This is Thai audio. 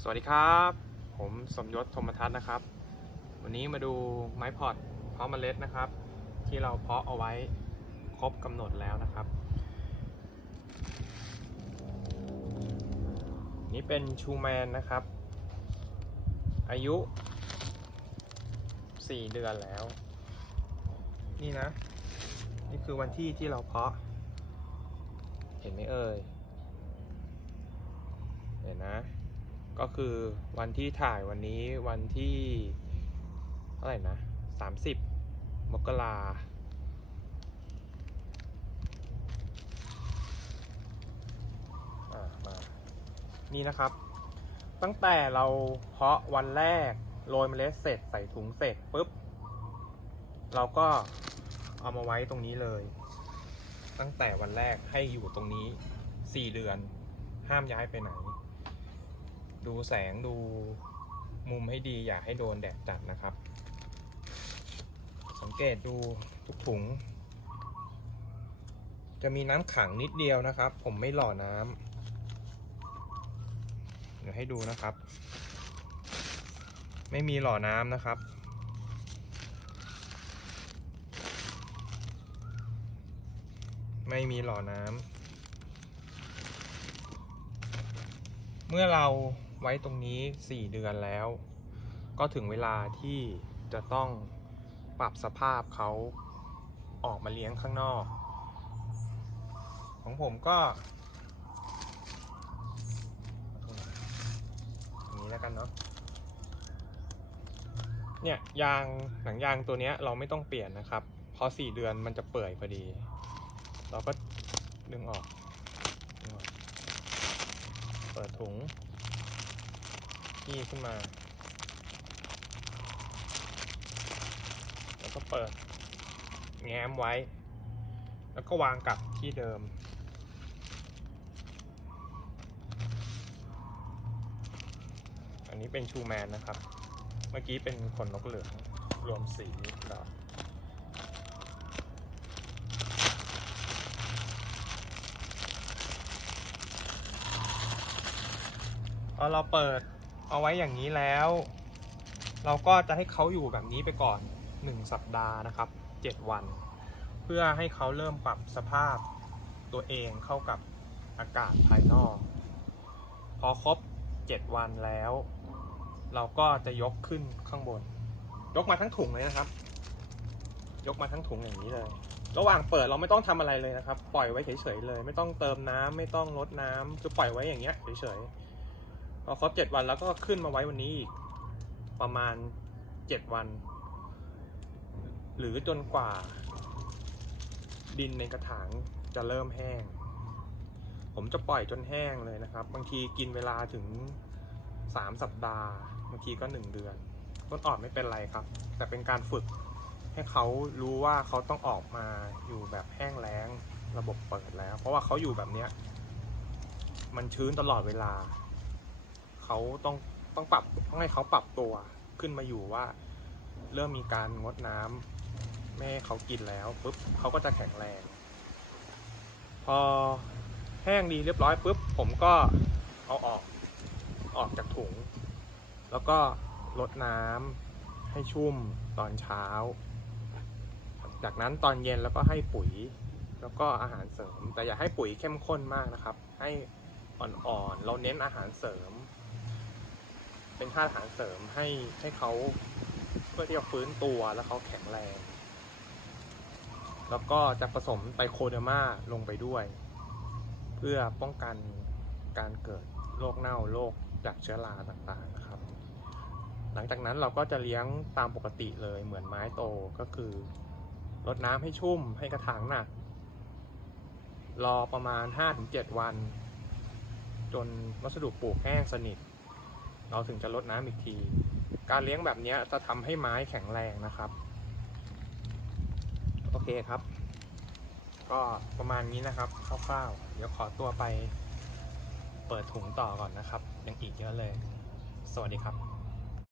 สวัสดีครับ ผมสมยศธมทัศน์นะครับ วันนี้มาดูไม้พอดเพาะเมล็ดนะครับ ที่เราเพาะเอาไว้ครบกำหนดแล้วนะครับ นี่เป็นชูแมนนะครับ อายุ 4 เดือนแล้ว นี่นะ นี่คือวันที่ที่เราเพาะ เห็นไหมเอ่ยเห็นนะ ก็คือวันที่ถ่ายวันนี้วันที่เท่าไหร่นะ30มกราอะมานี่นะครับ ตั้งแต่เราเพาะวันแรกโรยเมล็ดเสร็จใส่ถุงเสร็จปุ๊บ เราก็เอามาไว้ตรงนี้เลย ตั้งแต่วันแรกให้อยู่ตรงนี้ 4 เดือน ห้ามย้ายไปไหน ดูแสงดูมุมให้ดีอย่าให้โดนแดดจัดนะครับ สังเกตดูทุกถุง จะมีน้ำขังนิดเดียวนะครับ ผมไม่หล่อน้ำเดี๋ยวให้ดูนะครับ ไม่มีหล่อน้ำนะครับไม่มีหล่อน้ำ เมื่อเรา ไว้ตรงนี้ 4 เดือนแล้ว ก็ถึงเวลาที่จะต้องปรับสภาพเขาออกมาเลี้ยงข้างนอก ของผมก็อย่างนี้แล้วกันเนาะเนี่ยยางหนังยางตัวเนี้ยเราไม่ต้องเปลี่ยนนะครับ เพราะ4เดือนมันจะเปื่อยพอดี เราก็ดึงออกดึงออกเปิดถุง นี่ขึ้นมา แล้วก็เปิด แง้มไว้ แล้วก็วางกลับที่เดิม อันนี้เป็นชูแมนนะครับ เมื่อกี้เป็นขนนกเหลือง รวมสีดอกพอเราเปิด เอาไว้อย่างนี้แล้ว เราก็จะให้เขาอยู่แบบนี้ไปก่อน 1 สัปดาห์นะครับ 7 วัน เพื่อให้เขาเริ่มปรับสภาพตัวเองเข้ากับอากาศภายนอก พอครบ 7 วันแล้ว เราก็จะยกขึ้นข้างบน ยกมาทั้งถุงเลยนะครับ ยกมาทั้งถุงอย่างนี้เลย ระหว่างเปิดเราไม่ต้องทำอะไรเลยนะครับ ปล่อยไว้เฉยๆเลย ไม่ต้องเติมน้ำไม่ต้องลดน้ำคือปล่อยไว้อย่างเงี้ยเฉยๆ อครบเจ็ดวันแล้วก็ขึ้นมาไว้วันนี้อีกประมาณเจ็ดวัน หรือจนกว่า ดินในกระถางจะเริ่มแห้ง ผมจะปล่อยจนแห้งเลยนะครับ บางทีกินเวลาถึงสามสัปดาห์บางทีก็หนึ่งเดือน ต้นอ่อนไม่เป็นไรครับ แต่เป็นการฝึกให้เขารู้ว่าเขาต้องออกมาอยู่แบบแห้งแล้งระบบเปิดแล้ว เพราะว่าเขาอยู่แบบเนี้ย มันชื้นตลอดเวลา เขาต้องต้องปรับต้องให้เขาปรับตัวขึ้นมาอยู่ว่า เริ่มมีการงดน้ำไม่ให้เขากินแล้วปุ๊บเขาก็จะแข็งแรง พอแห้งดีเรียบร้อยปุ๊บผมก็เอาออกออกจากถุง แล้วก็ลดน้ำให้ชุ่มตอนเช้า จากนั้นตอนเย็นแล้วก็ให้ปุ๋ย แล้วก็อาหารเสริม แต่อย่าให้ปุ๋ยเข้มข้นมากนะครับ ให้อ่อนๆ เราเน้นอาหารเสริม เป็นธาตุอาหารเสริมให้ให้เขาเพื่อที่จะฟื้นตัวแล้วเขาแข็งแรง แล้วก็จะผสมไตโคเดอร์มาลงไปด้วย เพื่อป้องกันการเกิดโรคเน่าโรคจากเชื้อราต่างๆนะครับ หลังจากนั้นเราก็จะเลี้ยงตามปกติเลยเหมือนไม้โตก็คือรดน้ำให้ชุ่มให้กระถางหนัก รอประมาณ 5-7 วัน จนวัสดุปลูกแห้งสนิท เราถึงจะลดน้ำอีกที การเลี้ยงแบบนี้จะทำให้ไม้แข็งแรงนะครับ โอเคครับ ก็ประมาณนี้นะครับคร่าวๆเดี๋ยวขอตัวไปเปิดถุงต่อก่อนนะครับ ยังอีกเยอะเลย สวัสดีครับ